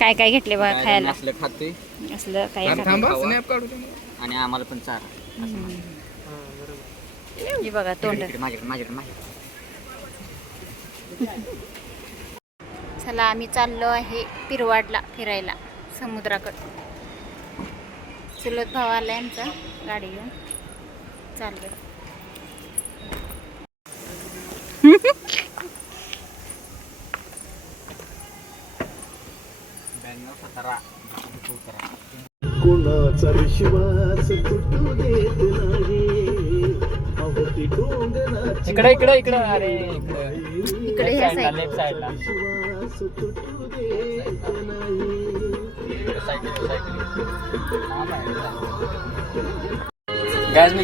काय काय घेतले बघा खायला. असलं खाते असलं काय आणि आम्हाला पण चारा. हे बघा तोंड. माझ्याकडे चला आम्ही चाललो आहे पिरवाडला फिरायला समुद्राकडं. चुलत भाव आलाय आमचा गाडी घेऊन चाललोय. कोणाचा विश्वास तुटू देत नाही. अहोती डोंगराची इकडे इकडे इकडे अरे इकडे ह्या साईड. लेफ्ट साईडला विश्वास तुटू देत नाही.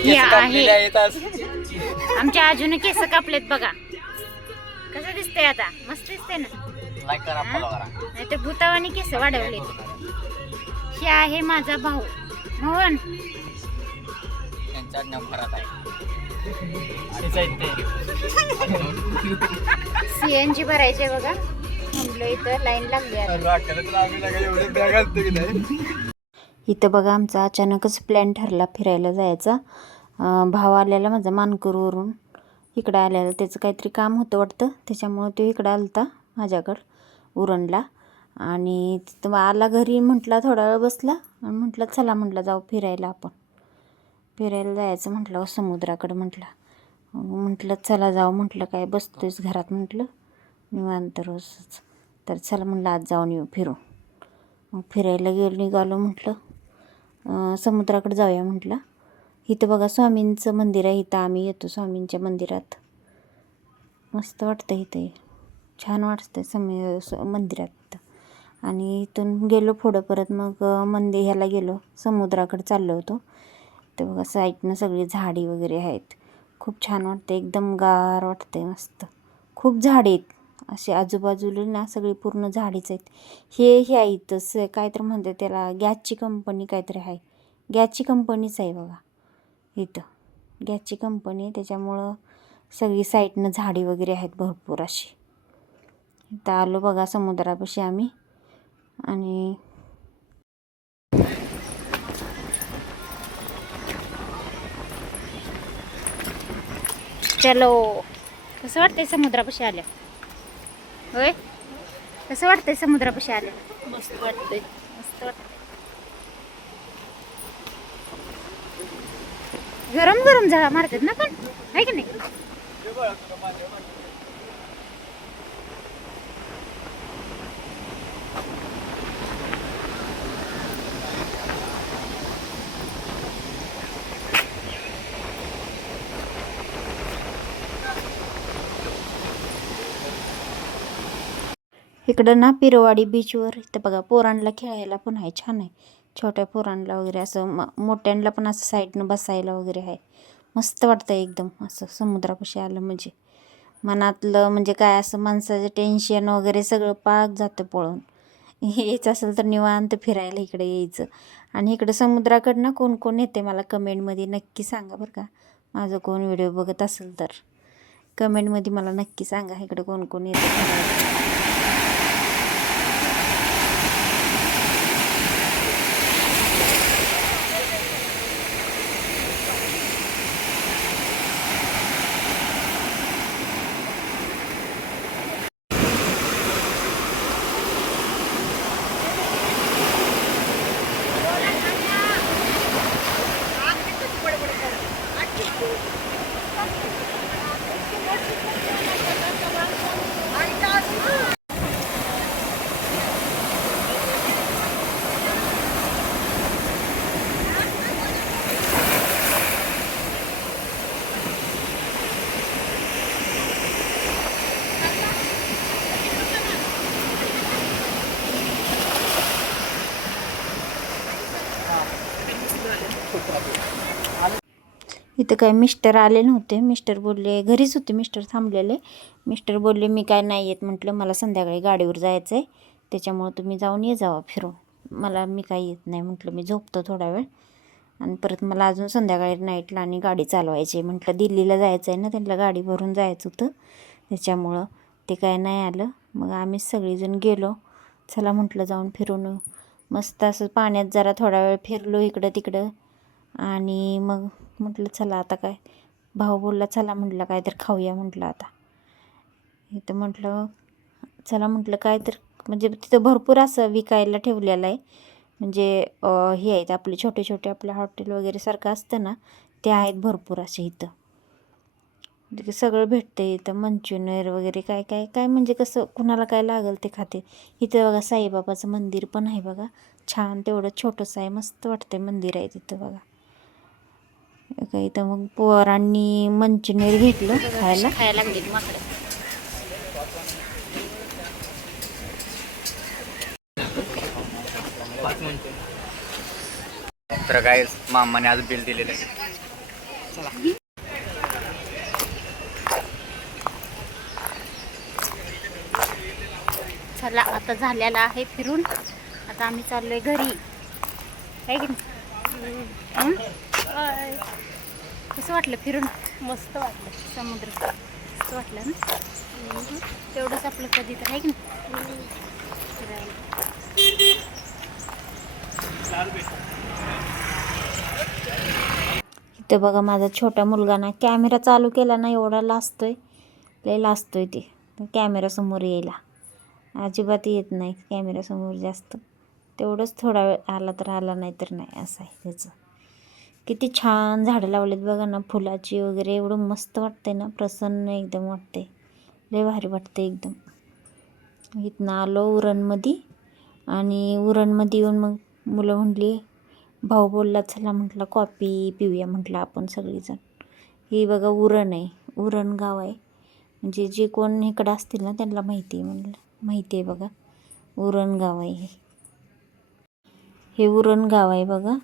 हे आहे आमच्या अजून केस कापलेत बघा. कसं दिसतंय आता? मस्त दिसतंय ना. लाईक करा, फॉलो करा. नाही ते भूतावानी केस वाढवले. हे आहे माझा भाऊ मोहन. त्यांच्या नंबरात आहे. CNG भरायचे बघा. थांबलो इथं, लाईन लागली आता. इथं बघा आमचा अचानकच प्लॅन ठरला फिरायला जायचा. भाव आलेला माझा मानकरवरून इकडं आलेला. त्याचं काहीतरी काम होतं वाटतं, त्याच्यामुळं तो इकडं आलता माझ्याकडं उरणला. आणि तिथं आला घरी, म्हटला थोडा वेळ बसला आणि म्हटलं चला म्हटलं जाऊ फिरायला. आपण फिरायला जायचं म्हटलं समुद्राकडं. म्हटलं चला जाऊ. म्हटलं काय बसतोयच घरात, म्हटलं निवांत रोजच. तर चला म्हटलं आज जाऊन येऊ फिरू. मग फिरायला निघालो. म्हटलं समुद्राकडे जाऊया म्हटलं. इथं बघा स्वामींचं मंदिर आहे. इथं आम्ही येतो स्वामींच्या मंदिरात. मस्त वाटतं इथं, छान वाटतं मंदिरात. आणि इथून गेलो पुढं परत मग ह्याला गेलो, समुद्राकडे चाललो होतो. तर बघा साईडनं सगळी झाडी वगैरे आहेत. खूप छान वाटतं, एकदम गार वाटतंय मस्त. खूप झाडे आहेत असे आजूबाजूला ना, सगळी पूर्ण झाडीच आहेत. हे आहे इथं काय तर म्हणते त्याला, गॅसची कंपनी काहीतरी आहे. गॅसची कंपनीच आहे बघा इथं, गॅसची कंपनी. त्याच्यामुळं सगळी साईडनं झाडी वगैरे आहेत भरपूर अशी. इथं आलो बघा समुद्रापाशी आम्ही. आणि चलो. कसं वाटतंय समुद्रापाशी आल्या? होय, कसं वाटतंय समुद्रापाशी आल्या? मस्त वाटतंय. मस्त वाटतंय. गरम गरम झळा मारतात ना पण, आहे की नाही? इकडं ना पिरवाडी बीचवर इथं बघा पोरांना खेळायला पण आहे, छान आहे. छोट्या पोरांना वगैरे असं, मोठ्यांना पण असं साईडनं बसायला वगैरे आहे. मस्त वाटतं एकदम असं समुद्रापाशी आलं म्हणजे. मनातलं म्हणजे काय असं माणसाचं टेन्शन वगैरे सगळं पाक जातं पळून. यायचं असेल तर निवांत फिरायला इकडे यायचं. आणि इकडं समुद्राकडनं कोण कोण येते मला कमेंटमध्ये नक्की सांगा बरं का. माझं कोण व्हिडिओ बघत असेल तर कमेंटमध्ये मला नक्की सांगा इकडं कोण कोण येते फिरायला. इथं काय मिस्टर आले नव्हते. मिस्टर बोलले, घरीच होते मिस्टर थांबलेले. मिस्टर बोलले मी काय नाही येत. म्हटलं मला संध्याकाळी गाडीवर जायचं आहे, त्याच्यामुळं तुम्ही जाऊन ये जावा फिरून. मी काही येत नाही म्हटलं, मी झोपतो थोडा वेळ. आणि परत मला अजून संध्याकाळी नाईटला आणि गाडी चालवायची. म्हटलं दिल्लीला जायचं आहे ना, त्यांना गाडी भरून जायचं होतं, त्याच्यामुळं ते काय नाही आलं. मग आम्ही सगळीजण गेलो. चला म्हटलं जाऊन फिरून येऊ. मस्त असं पाण्यात जरा थोडा वेळ फिरलो इकडं तिकडं आणि मग म्हटलं चला आता काय, भाऊ बोलला चला म्हटलं काय तर खाऊया म्हटलं आता. इथं म्हटलं चला म्हटलं काय तर, म्हणजे तिथं भरपूर असं विकायला ठेवलेलं आहे. म्हणजे हे आहेत आपले छोटे छोटे आपलं हॉटेल वगैरे सारखं असतं ना, ते आहेत भरपूर असे इथं. म्हणजे सगळं भेटते इथं, मंचुरियन वगैरे काय काय काय, म्हणजे कसं कुणाला काय लागेल ते खाते. इथं बघा साईबाबाचं मंदिर पण आहे बघा, छान तेवढं छोटंसं आहे, मस्त वाटतंय मंदिर आहे तिथं बघा. इथं मग पोरांनी मंचुरियन घेतलं खायला लागले माकडं. तर काय मामाने आज बिल दिलेलं आहे. चला चला आता झालेला आहे फिरून, आता आम्ही चाललोय घरी. काय की कसं वाटलं फिरून? मस्त वाटलं. समुद्र मस्त वाटलं ना. तेवढंच आपलं कधी तर आहे की इथं बघा माझा छोटा मुलगा ना, कॅमेरा चालू केला ना एवढा लाजतोय, लय लाजतोय ते कॅमेरासमोर यायला. अजिबात येत नाही कॅमेरासमोर जास्त. तेवढंच थोडा वेळ आला तर आला, नाही तर नाही, असं आहे त्याचं. किती छान झाडं लावलेत बघा ना फुलाची वगैरे, एवढं मस्त वाटतंय ना, प्रसन्न एकदम वाटतंय, लय भारी वाटतंय एकदम. इथनं आलो उरणमध्ये, आणि उरणमध्ये येऊन मग मुलं म्हटली, भाऊ बोलला चला म्हटलं कॉफी पिऊया म्हटलं आपण सगळीजण. ही बघा उरण आहे, उरण गाव आहे. म्हणजे जे कोण इकडं असतील ना त्यांना माहिती आहे, म्हणलं माहिती आहे बघा, उरण गाव आहे हे उरण गाव आहे बघा.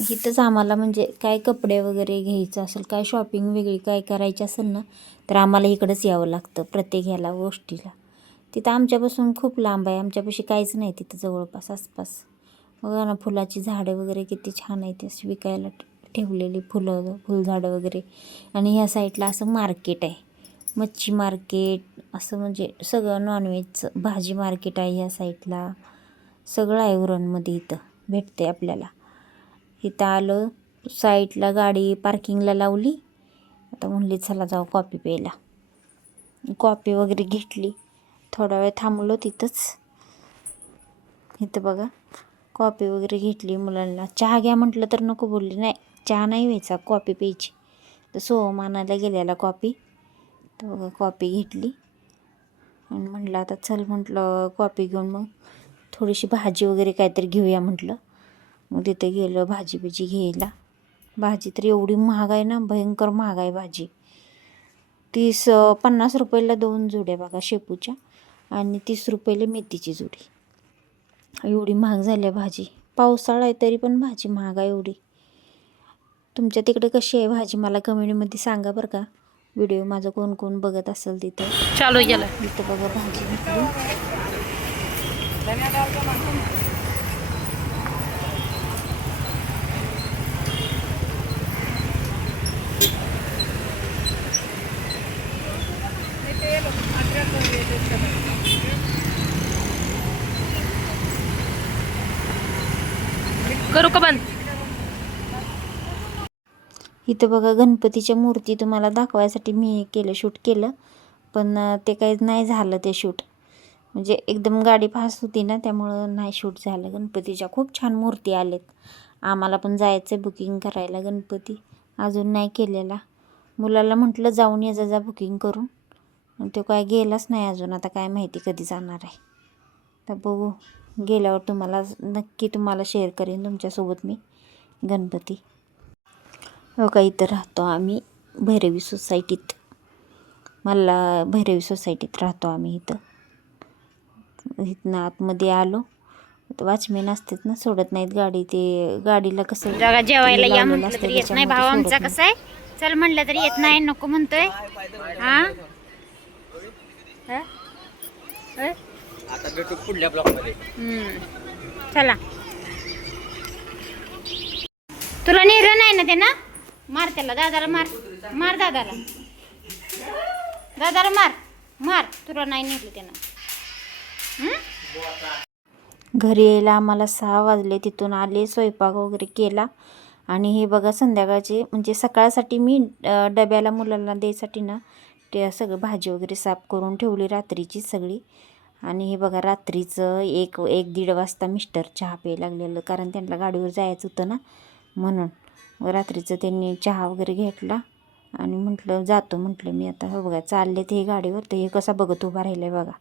इथंच आम्हाला म्हणजे काय कपडे वगैरे घ्यायचं असेल, काय शॉपिंग वेगळी काय करायची असेल ना, तर आम्हाला इकडंच यावं लागतं प्रत्येक ह्याला गोष्टीला. तिथं आमच्यापासून खूप लांब आहे, आमच्यापाशी काहीच नाही तिथं जवळपास आसपास. बघा ना फुलाची झाडं वगैरे किती छान आहेत, अशी विकायला ठेवलेली फुलझाडं वगैरे. आणि ह्या साईडला असं मार्केट आहे, मच्छी मार्केट असं, म्हणजे सगळं नॉनव्हेजचं. भाजी मार्केट आहे ह्या साईडला, सगळं आहे उरणमध्ये, इथं भेटते आपल्याला. इथं आलं साईडला गाडी पार्किंगला लावली. आता म्हणली चला जाऊ कॉफी प्यायला. कॉफी वगैरे घेतली, थोडा वेळ थांबलो तिथंच. इथं बघा कॉफी वगैरे घेतली. मुलांना चहा घ्या म्हटलं तर नको बोलली, नाही चहा नाही व्हायचा, कॉफी प्यायची. तर सोहम आणायला गेलेला कॉफी, तर बघा कॉफी घेतली. आणि म्हटलं आता चल म्हटलं कॉफी घेऊन मग थोडीशी भाजी वगैरे काहीतरी घेऊया म्हटलं. मग तिथे गेलं भाजी घ्यायला. भाजी तर एवढी महाग आहे ना, भयंकर महाग आहे भाजी. 50 रुपयाला 2 जुड्या बघा शेपूच्या, आणि 30 रुपयाला मेथीची जुडी. एवढी महाग झाली आहे भाजी. पावसाळा आहे तरी पण भाजी महाग आहे एवढी. तुमच्या तिकडे कशी आहे भाजी मला कमेंटमध्ये सांगा बरं का. व्हिडिओ माझं कोण कोण बघत असेल तिथं. चालू गेला. इथं बघा भाजी घेतली. करू का बंद? इथं बघा गणपतीच्या मूर्ती तुम्हाला दाखवायसाठी मी शूट केलं, पण ते काही नाही झालं ते शूट. म्हणजे एकदम गाडी फास्ट होती ना, त्यामुळं नाही शूट झालं. गणपतीच्या खूप छान मूर्ती आलेत. आम्हाला पण जायचं आहे बुकिंग करायला गणपती, अजून नाही केलेला. मुलाला म्हटलं जाऊन ये जा बुकिंग करून, तो काय गेलाच नाही अजून. आता काय माहिती कधी जाणार आहे, तर बघू गेल्यावर तुम्हाला शेअर करेन तुमच्यासोबत मी गणपती. हो का, इथं राहतो आम्ही भैरवी सोसायटीत. भैरवी सोसायटीत राहतो आम्ही. इथनं आतमध्ये आलो, वॉचमॅन असतात ना, सोडत नाहीत गाडी. ते गाडीला कसं जेवायला या म्हटलं तरी येत नाही. भाव आमचा कसा आहे, चल म्हटलं तरी येत नाही, नको म्हणतोय. आता भेटू पुढल्या ब्लॉकमध्ये. चला, तुला नेहरं नाही ना ते ना, मार त्याला, दादाला मार, मार दादाला मार, तुला नाही नेहरलं त्यानं. घरी यायला आम्हाला 6 वाजले. तिथून आले, स्वयंपाक वगैरे केला आणि हे बघा संध्याकाळचे म्हणजे सकाळसाठी मी डब्याला मुलाला द्यायसाठी ना ते सगळं भाजी वगैरे साफ करून ठेवली रात्रीची सगळी. आणि हे बघा रात्रीचं 1-1:30 वाजता मिस्टर चहा प्यायला लागलेलं, कारण त्यांना गाडीवर जायचं होतं ना म्हणून. रात्रीचं त्यांनी चहा वगैरे घेतला आणि म्हटलं जातो म्हटलं मी आता. हो बघा चालले ते गाडीवर, तर हे कसा बघत उभा राहिला आहे बघा.